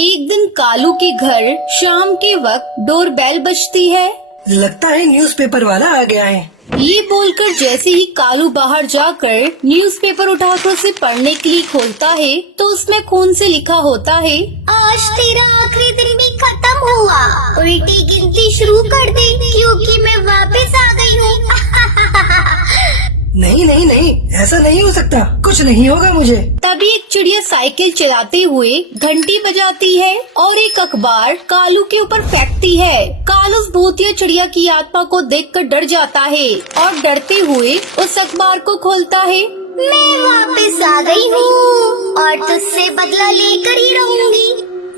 एक दिन कालू के घर शाम के वक्त डोरबेल बजती है। लगता है न्यूज़पेपर वाला आ गया है। ये बोलकर जैसे ही कालू बाहर जाकर न्यूज़पेपर उठाकर उसे पढ़ने के लिए खोलता है तो उसमें खून से लिखा होता है, आज तेरा आखिरी दिन भी खत्म हुआ। उल्टी गिनती शुरू कर दे क्योंकि मैं वापस आ गई हूँ। नहीं नहीं नहीं, ऐसा नहीं हो सकता, कुछ नहीं होगा मुझे। तभी एक चिड़िया साइकिल चलाते हुए घंटी बजाती है और एक अखबार कालू के ऊपर फेंकती है। कालू उस भूतिया चिड़िया की आत्मा को देखकर डर जाता है और डरते हुए उस अखबार को खोलता है। मैं वापस आ गई हूँ और तुझसे बदला लेकर ही रहूंगी।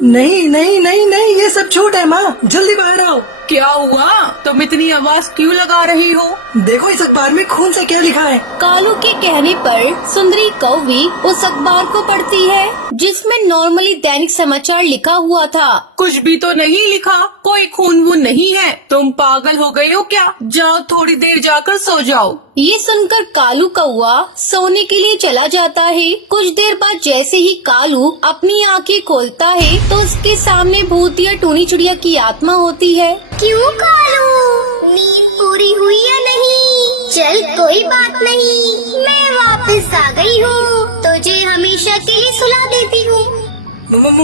नहीं नहीं नहीं नहीं, ये सब झूठ है माँ, जल्दी बाहर आओ। क्या हुआ? तुम इतनी आवाज क्यों लगा रही हो? देखो इस अखबार में खून से क्या लिखा है। कालू के कहने पर सुंदरी कौवी उस अखबार को पढ़ती है जिसमें नॉर्मली दैनिक समाचार लिखा हुआ था। कुछ भी तो नहीं लिखा, कोई खून वून नहीं है। तुम पागल हो गए हो क्या? जाओ थोड़ी देर जाकर सो जाओ। ये सुनकर कालू कौवा सोने के लिए चला जाता है। कुछ देर बाद जैसे ही कालू अपनी आंखें खोलता है तो उसके सामने भूतिया टूनी चिड़िया की आत्मा होती है। क्यों कालू, नींद पूरी हुई या नहीं? चल कोई बात नहीं, मैं वापस आ गई हूँ, तुझे हमेशा के लिए सुला देती हूँ।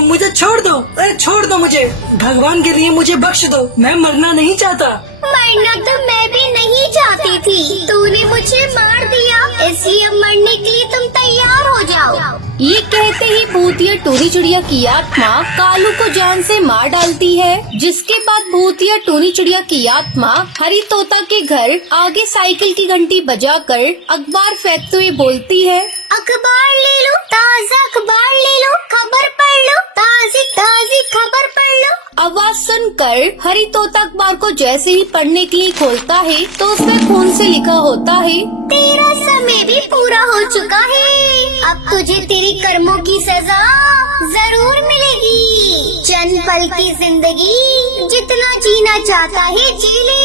मुझे छोड़ दो, अरे छोड़ दो मुझे, भगवान के लिए मुझे बख्श दो, मैं मरना नहीं चाहता। मरना तो मैं भी नहीं चाहती थी, तूने मुझे मार दिया, इसलिए मरने के लिए तुम तैयार हो जाओ। ये कहते ही भूतिया टूनी चिड़िया की आत्मा कालू को जान से मार डालती है। जिसके बाद भूतिया टूनी चिड़िया की आत्मा हरी तोता के घर आगे साइकिल की घंटी बजाकर अखबार फेंकते हुए बोलती है, अखबार ले लो, ताज़ा अखबार ले लो, खबर पढ़ लो, ताज़ी ताज़ी खबर पढ़ लो। आवाज सुनकर हरी तोता अखबार को जैसे ही पढ़ने के लिए खोलता है तो उसमें खून से लिखा होता है, तेरा समय भी पूरा हो चुका है, अब तुझे तेरे कर्मों की सजा जरूर मिलेगी। चंद पल की जिंदगी जितना जीना चाहता है जी ले,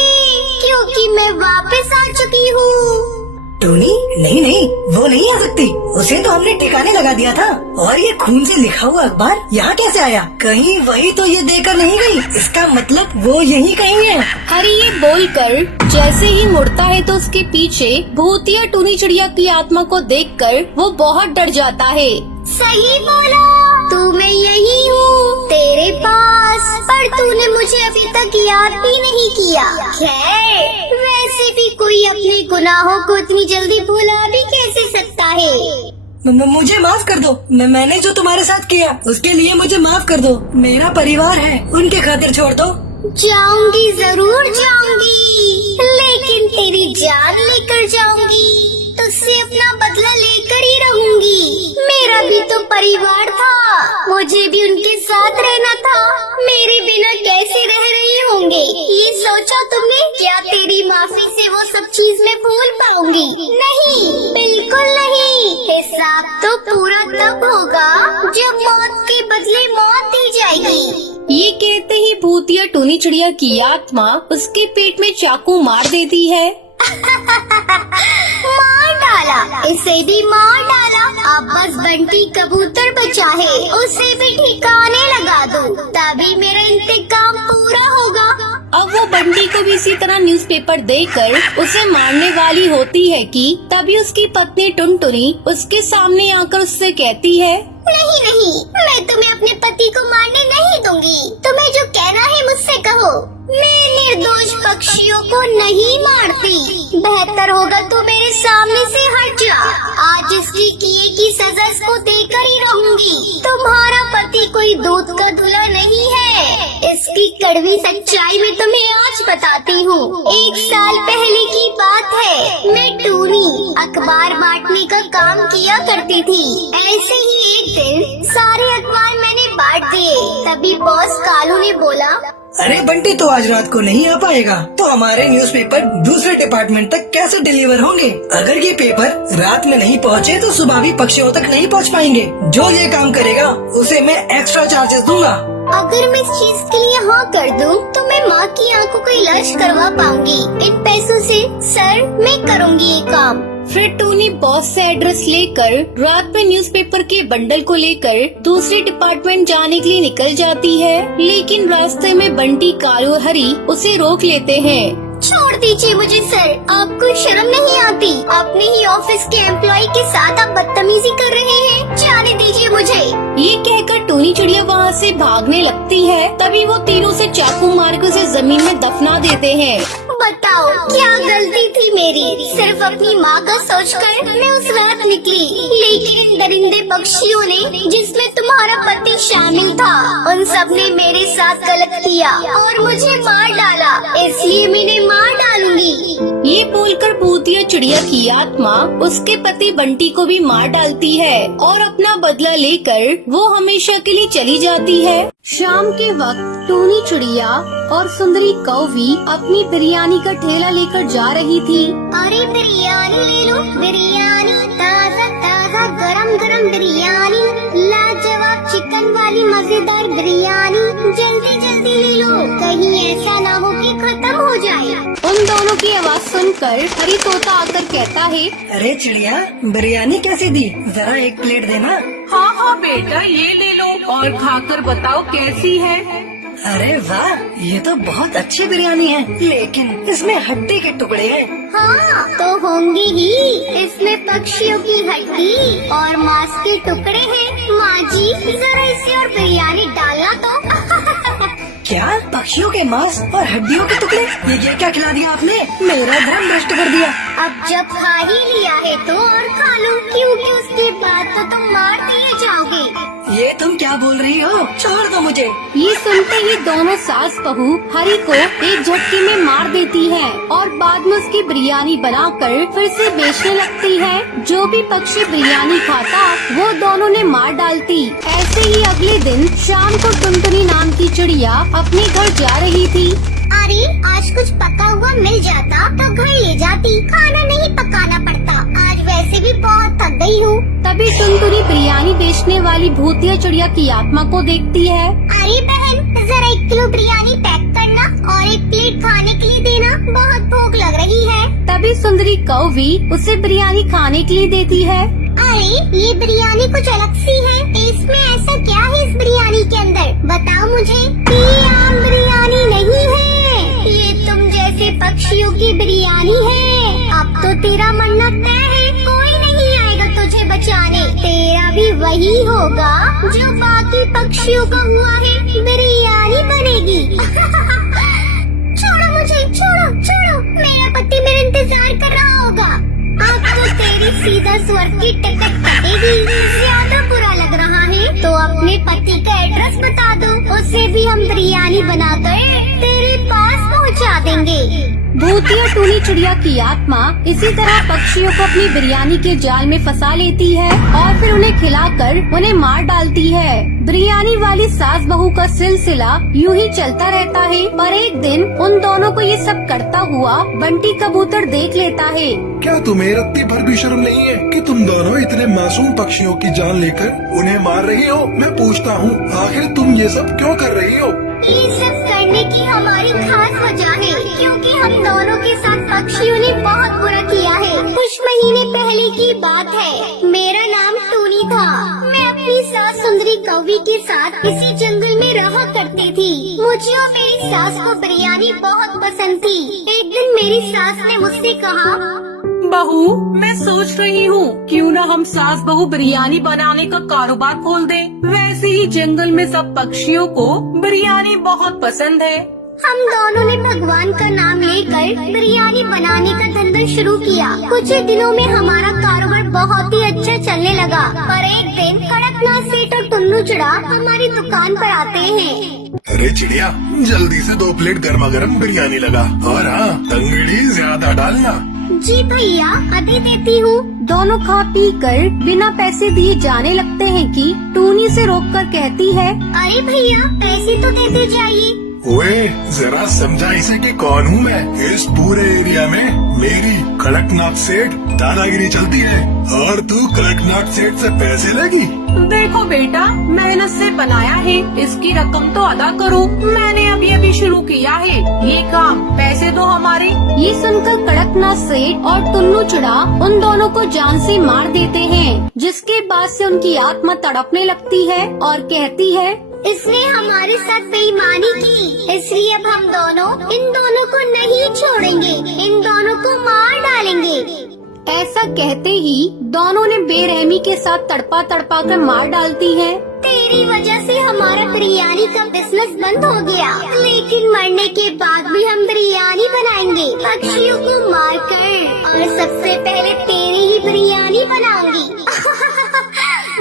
क्योंकि मैं वापस आ चुकी हूँ। टोनी नहीं नहीं, वो नहीं आ सकती, उसे तो हमने ठिकाने लगा दिया था। और ये खून से लिखा हुआ अखबार यहाँ कैसे आया? कहीं वही तो ये देकर नहीं गई, इसका मतलब वो यही कहीं है। हरी ये बोलकर जैसे ही मुड़ता है तो उसके पीछे भूतिया टूनी चिड़िया की आत्मा को देखकर वो बहुत डर जाता है। सही बोला, तू मैं यही हूँ तेरे पास, पर तूने मुझे अभी तक याद भी नहीं किया। खैर, वैसे भी कोई अपने गुनाहों को इतनी जल्दी भुला भी कैसे सकता है। मुझे माफ कर दो, मैंने जो तुम्हारे साथ किया उसके लिए मुझे माफ कर दो। मेरा परिवार है, उनके खातिर छोड़ दो। जाऊंगी, जरूर जाऊंगी, लेकिन तेरी जान लेकर जाऊंगी, तुझसे अपना बदला लेकर ही रहूंगी। मेरा भी तो परिवार था, मुझे भी उनके साथ रहना था, मेरे बिना कैसे रह रहे होंगे ये सोचा तुमने? क्या तेरी माफी से वो सब चीज मैं भूल पाऊंगी? नहीं, बिल्कुल नहीं। हिसाब तो पूरा तब होगा जब मौत के बदले मौत दी जाएगी। ये कहते ही भूतिया टूनी चिड़िया की आत्मा उसके पेट में चाकू मार देती है। मार डाला, इसे भी मार डाला, अब बस बंटी कबूतर बचा है, उसे भी ठिकाने लगा दो, तभी मेरा इंतकाम पूरा होगा। अब वो बंटी को भी इसी तरह न्यूज़पेपर देकर उसे मारने वाली होती है कि तभी उसकी पत्नी टुनटुनी उसके सामने आकर उससे कहती है, नहीं नहीं, मैं तुम्हें अपने पति को मारने नहीं दूंगी, तुम्हें जो कहना है मुझसे कहो। मैं निर्दोष पक्षियों को नहीं मारती, बेहतर होगा तू मेरे सामने से हट जा, आज इसकी किए की सजा इसको देकर ही रहूंगी। तुम्हारा पति कोई दूध का धुला नहीं है, इसकी कड़वी सच्चाई मैं तुम्हें आज बताती हूँ। 1 साल पहले की बात है, मैं टूनी अखबार बांटने का काम किया करती थी। ऐसे ही एक दिन सारे अखबार मैंने बांट दिए, तभी बॉस कालू ने बोला, अरे बंटी तो आज रात को नहीं आ पाएगा, तो हमारे न्यूज़पेपर दूसरे डिपार्टमेंट तक कैसे डिलीवर होंगे? अगर ये पेपर रात में नहीं पहुँचे तो सुबह भी पक्षियों तक नहीं पहुँच पाएंगे। जो ये काम करेगा उसे मैं एक्स्ट्रा चार्जेस दूंगा। अगर मैं इस चीज के लिए हाँ कर दूं, तो मैं माँ की आंखों का इलाज करवा पाऊंगी इन पैसों से। सर, मैं करूंगी ये काम। फिर टोनी बॉस से एड्रेस लेकर रात में न्यूज़पेपर के बंडल को लेकर दूसरे डिपार्टमेंट जाने के लिए निकल जाती है, लेकिन रास्ते में बंटी, कालू और हरी उसे रोक लेते हैं। छोड़ दीजिए मुझे सर, आपको शर्म नहीं आती? अपने ही ऑफिस के एम्प्लॉय के साथ आप बदतमीजी कर रहे हैं, जाने दीजिए मुझे। ये कहकर टोनी चिड़िया वहाँ से भागने लगती है। तभी वो तीरों से चाकू मार के उसे जमीन में दफना देते हैं। बताओ क्या गलती थी मेरी? सिर्फ अपनी माँ का सोचकर मैं उस रात निकली, लेकिन इन दरिंदे पक्षियों ने, जिसमें तुम्हारा पति शामिल था, उन सब ने मेरे साथ गलत किया और मुझे मार डाला, इसलिए मैंने मार डालूंगी। ये बोलकर भूतिया चिड़िया की आत्मा उसके पति बंटी को भी मार डालती है और अपना बदला लेकर वो हमेशा के लिए चली जाती है। शाम के वक्त टोनी चिड़िया और सुंदरी कौवी अपनी बिरयानी का ठेला लेकर जा रही थी। अरे बिरयानी ले लो, बिरयानी ताज़ा ताज़ा गरम गरम बिरयानी, लाजवाब चिकन वाली मजेदार बिरयानी, जल्दी जल्दी ले लो, कहीं ऐसा ना हो कि खत्म हो जाए। उन दोनों की आवाज सुनकर हरी तोता आकर कहता है, अरे चिड़िया, बिरयानी कैसी दी? जरा एक प्लेट देना। हाँ हाँ बेटा, ये ले लो और खाकर बताओ कैसी है। अरे वाह, ये तो बहुत अच्छी बिरयानी है, लेकिन इसमें हड्डी के टुकड़े हैं। हाँ तो होंगी ही, इसमें पक्षियों की हड्डी और मांस के टुकड़े हैं। माँ जी जरा इसे और बिरयानी डालना तो। क्या? पक्षियों के मांस और हड्डियों के टुकड़े? ये क्या खिला दिया आपने? मेरा धर्म भ्रष्ट कर दिया। अब जब खा ही लिया है तो और खा लो, क्योंकि उसके बाद तो तुम मार दिए जाओगे। ये तुम क्या बोल रही हो? छोड़ दो मुझे। ये सुनते ही दोनों सास बहू हरी को एक झटके में मार देती है और बाद में उसकी बिरयानी बनाकर फिर से बेचने लगती है। जो भी पक्षी बिरयानी खाता वो दोनों ने मार डालती। ऐसे ही अगले दिन शाम को टुनटुनी नाम की चिड़िया अपने घर जा रही थी। अरे आज कुछ पका हुआ मिल जाता तो घर ले जाती, खाना नहीं पकाना पड़ता, आज वैसे भी बहुत थक गई हूँ। तभी टुनटुनी बिरयानी बेचने वाली भूतिया चिड़िया की आत्मा को देखती है। अरे बहन, जरा 1 किलो बिरयानी पैक करना और 1 प्लेट खाने के लिए देना, बहुत भूख लग रही है। तभी सुंदरी कौवी उसे बिरयानी खाने के लिए देती है। अरे ये बिरयानी कुछ अलग सी है, इसमें ऐसा क्या है इस बिरयानी के अंदर? बताओ मुझे। ये आम बिरयानी नहीं है, ये तुम जैसे पक्षियों की बिरयानी है। अब तो तेरा मरना तय है, कोई नहीं आएगा तुझे बचाने। तेरा भी वही होगा जो बाकी पक्षियों का हुआ है, बिरयानी बनेगी। छोड़ो मुझे, छोड़ो छोड़ो, मेरा पति मेरा इंतजार कर रहा होगा। अब तो तेरी सीधा स्वर्ग की टिकट कटेगी। ज्यादा बुरा लग रहा है तो अपने पति का एड्रेस बता दो, उसे भी हम बिरयानी बनाकर तेरे पास पहुंचा देंगे। भूतिया टोनी चिड़िया की आत्मा इसी तरह पक्षियों को अपनी बिरयानी के जाल में फंसा लेती है और फिर उन्हें खिलाकर उन्हें मार डालती है। बिरयानी वाली सास बहू का सिलसिला यूं ही चलता रहता है। पर एक दिन उन दोनों को ये सब करता हुआ बंटी कबूतर देख लेता है। क्या तुम्हें रत्ती भर भी शर्म नहीं है कि तुम दोनों इतने मासूम पक्षियों की जान लेकर उन्हें मार रही हो? मैं पूछता हूँ, आखिर तुम ये सब क्यों कर रही हो? ये सब करने की हमारी खास वजह है, क्योंकि हम दोनों के साथ पक्षियों ने बहुत बुरा किया है। कुछ महीने पहले की बात है, मेरा नाम टोनी था। मैं अपनी सास सुंदरी कौवी के साथ इसी जंगल में रहा करती थी। मुझे और मेरी सास को बिरयानी बहुत पसंद थी। एक दिन मेरी सास ने मुझसे कहा, बहू, मैं सोच रही हूँ क्यों न हम सास बहू बिरयानी बनाने का कारोबार खोल दें। वैसे ही जंगल में सब पक्षियों को बिरयानी बहुत पसंद है। हम दोनों ने भगवान का नाम लेकर बिरयानी बनाने का धंधा शुरू किया। कुछ ही दिनों में हमारा कारोबार बहुत ही अच्छा चलने लगा। पर एक दिन कड़कनाथ सेठ और टुन्नू चिड़ा हमारी दुकान पर आते हैं। अरे चिड़िया, जल्दी से 2 प्लेट गर्मा गर्म बिरयानी लगा और हाँ, तंगड़ी ज्यादा डालना। जी भैया, अभी देती हूँ। दोनों खा पी कर बिना पैसे दिए जाने लगते हैं कि टूनी से रोककर कहती है, अरे भैया, पैसे तो देते जाइए। ओए, जरा समझा इसे कि कौन हूँ मैं। इस पूरे एरिया में मेरी कड़कनाथ सेठ दादागिरी चलती है और तू कड़कनाथ सेठ से पैसे लेगी। देखो बेटा, मेहनत से बनाया है, इसकी रकम तो अदा करो। मैंने अभी अभी अभी शुरू किया है, ये काम पैसे दो हमारे। ये सुनकर कड़कनाथ सेठ और टुन्नू चिड़ा उन दोनों को जान से मार देते हैं, जिसके बाद से उनकी आत्मा तड़पने लगती है और कहती है, इसने हमारे साथ बेईमानी की, इसलिए अब हम दोनों इन दोनों को नहीं छोड़ेंगे, इन दोनों को मार डालेंगे। ऐसा कहते ही दोनों ने बेरहमी के साथ तड़पा तड़पा कर मार डालती है। तेरी वजह से हमारा बिरयानी का बिजनेस बंद हो गया, लेकिन मरने के बाद भी हम बिरयानी बनाएंगे पक्षियों को मारकर, और सबसे पहले तेरी ही बिरयानी बनाऊंगी।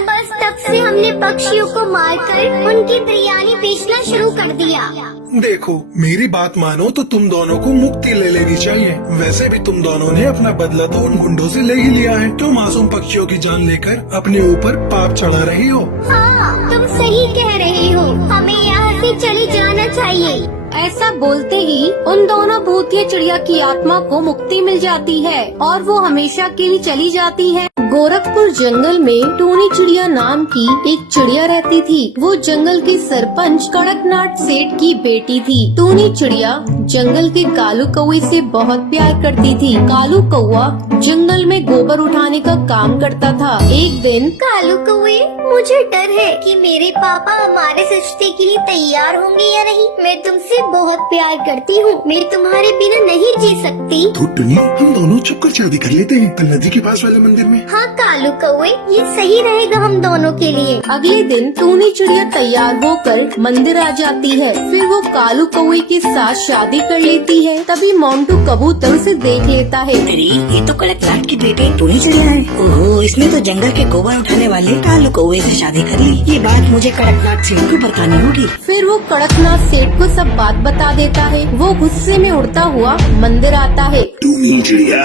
बस तब से हमने पक्षियों को मारकर उनकी बिरयानी बेचना शुरू कर दिया। देखो, मेरी बात मानो तो तुम दोनों को मुक्ति ले लेनी चाहिए। वैसे भी तुम दोनों ने अपना बदला तो उन गुंडों से ले ही लिया है। क्यों मासूम पक्षियों की जान लेकर अपने ऊपर पाप चढ़ा रही हो? हाँ, तुम सही कह रहे हो, हमें यहाँ से चले जाना चाहिए। ऐसा बोलते ही उन दोनों भूतिया चिड़िया की आत्मा को मुक्ति मिल जाती है और वो हमेशा के लिए चली जाती है। गोरखपुर जंगल में टूनी चिड़िया नाम की एक चिड़िया रहती थी। वो जंगल के सरपंच कड़कनाथ सेठ की बेटी थी। टूनी चिड़िया जंगल के कालू कौवे से बहुत प्यार करती थी। कालू कौवा जंगल में गोबर उठाने का काम करता था। एक दिन, कालू कौवे, मुझे डर है कि मेरे पापा हमारे रिश्ते के लिए तैयार होंगे या नहीं। मैं तुमसे बहुत प्यार करती हूँ, मैं तुम्हारे बिना नहीं जी सकती। तो टुनी, हम दोनों छुप कर शादी कर लेते हैं कल नदी के पास वाले मंदिर में। हाँ कालू कौवे, ये सही रहेगा हम दोनों के लिए। अगले दिन टूनी चिड़िया तैयार होकर मंदिर आ जाती है। फिर वो कालू कौवे के साथ शादी कर लेती है। तभी मोंटू कबूतर उसे देख लेता है। अरे, ये तो कड़कनाथ की बेटी टूनी चिड़िया है। ओहो, इसने तो जंगल के गोबर उठाने वाले कालू कौवे से शादी कर ली। ये बात मुझे कड़कनाथ सेठ को बतानी होगी। फिर वो कड़कनाथ सेठ को सब बात बता देता है। वो गुस्से में उड़ता हुआ मंदिर आता है। टूनी चिड़िया,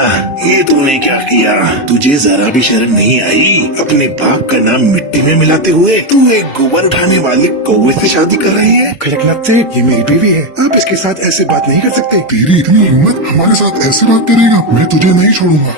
ये तूने क्या किया? तुझे जरा भी शर्म नहीं आई? अपने बाप का नाम मिट्टी में मिलाते हुए तू एक गोबर उठाने वाले कौवे से शादी कर रही है? कड़कनाथ सेठ, ये मेरी बीवी है, आप इसके साथ ऐसे बात नहीं कर सकते। तेरी इतनी हिम्मत हमारे साथ ऐसे बात करेगा? मैं तुझे नहीं छोड़ूंगा।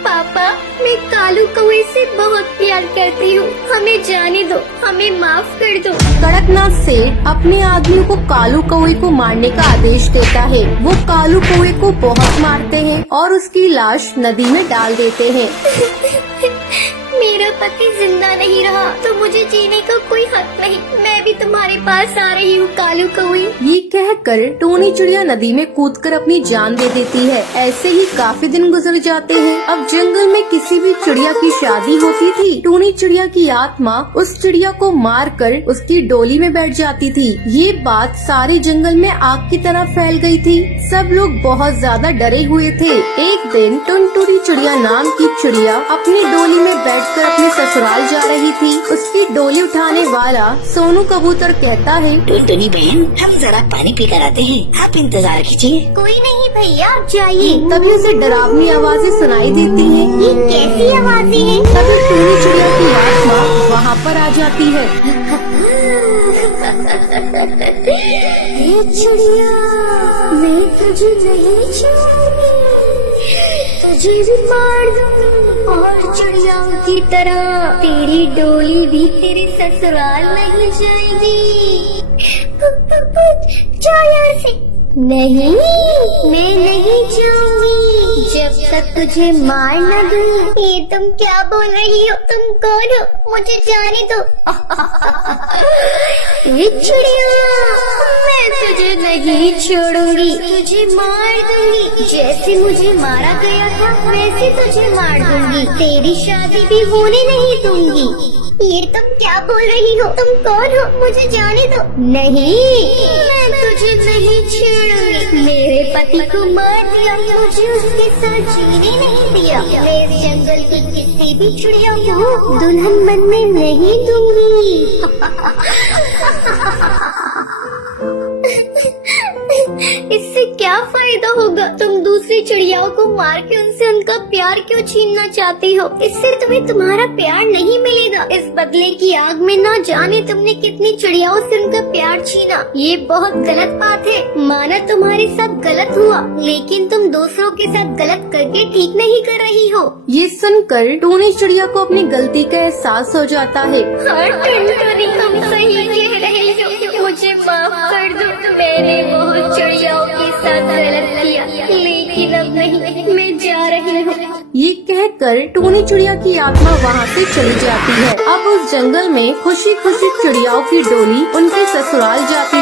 पापा, मैं कालू कौवे से बहुत प्यार करती हूँ, हमें जाने दो, हमें माफ कर दो। कड़कनाथ सेठ अपने आदमियों को कालू कौवे को मारने का आदेश देता है। वो कालू कौवे को बहुत मारते हैं और उसकी लाश नदी में डाल देते हैं। मेरा पति जिंदा नहीं रहा तो मुझे जीने का कोई हक नहीं। मैं भी तुम्हारे पास आ रही हूँ कालू कौवे। ये कहकर टूनी चिड़िया नदी में कूदकर अपनी जान दे देती है। ऐसे ही काफी दिन गुजर जाते हैं। अब जंगल में किसी भी चिड़िया की शादी होती थी, टूनी चिड़िया की आत्मा उस चिड़िया को मारकर उसकी डोली में बैठ जाती थी। ये बात सारे जंगल में आग की तरह फैल गई थी। सब लोग बहुत ज्यादा डरे हुए थे। एक दिन टुनटुनी चिड़िया नाम की चिड़िया अपनी डोली में बैठकर अपने ससुराल जा रही थी। उसकी डोली उठाने वाला सोनू कबूतर कहता है, टुनटुनी बहन, हम जरा पानी पी कर आते हैं, आप इंतजार कीजिए। कोई नहीं भैया, आप जाइए। तभी उसे डरावनी आवाजें सुनाई देती हैं। ये कैसी आवाजें हैं? तभी टूनी चिड़िया की आत्मा वहाँ पर आ जाती है। ये चिड़िया, मैं तुझे नहीं छोड़ूंगी, तुझे भी मार दूंगी और चिड़ियाओं की तरह तेरी डोली भी तेरे ससुराल नहीं जाएगी। जाओ यहाँ से। नहीं, मैं नहीं जाऊंगी जब तक तुझे मार न दूं। ये तुम क्या बोल रही हो? तुम कौन हो? मुझे जाने दो। ये चिड़िया, मैं तुझे नहीं छोड़ूंगी, तुझे मार दूंगी। जैसे मुझे मारा गया था वैसे तुझे मार दूंगी, तेरी शादी भी होने नहीं दूंगी। ये तुम क्या बोल रही हो? तुम कौन हो? मुझे जाने दो। नहीं, मैं तुझे नहीं छोड़ूंगी। मेरे पति को मार दिया, मुझे उसके साथ जीने नहीं दिया। मैं इस जंगल की किसी भी चिड़िया को दुल्हन बनने नहीं दूंगी। इससे क्या फायदा होगा? तुम दूसरी चिड़ियाओं को मार के उनसे उनका प्यार क्यों छीनना चाहती हो? इससे तुम्हें तुम्हारा प्यार नहीं मिलेगा। इस बदले की आग में ना जाने तुमने कितनी चिड़ियाओं से उनका प्यार छीना। ये बहुत गलत बात है। माना तुम्हारे साथ गलत हुआ, लेकिन तुम दूसरों के साथ गलत करके ठीक नहीं कर रही हो। ये सुनकर टूनी चिड़िया को अपनी गलती का एहसास हो जाता है। हाँ टुनटुनी, तुम सही कह रहे हो, मुझे माफ देखकर टूनी चिड़िया की आत्मा वहाँ से चली जाती है। अब उस जंगल में खुशी खुशी चिड़ियाओं की डोली उनके ससुराल जाती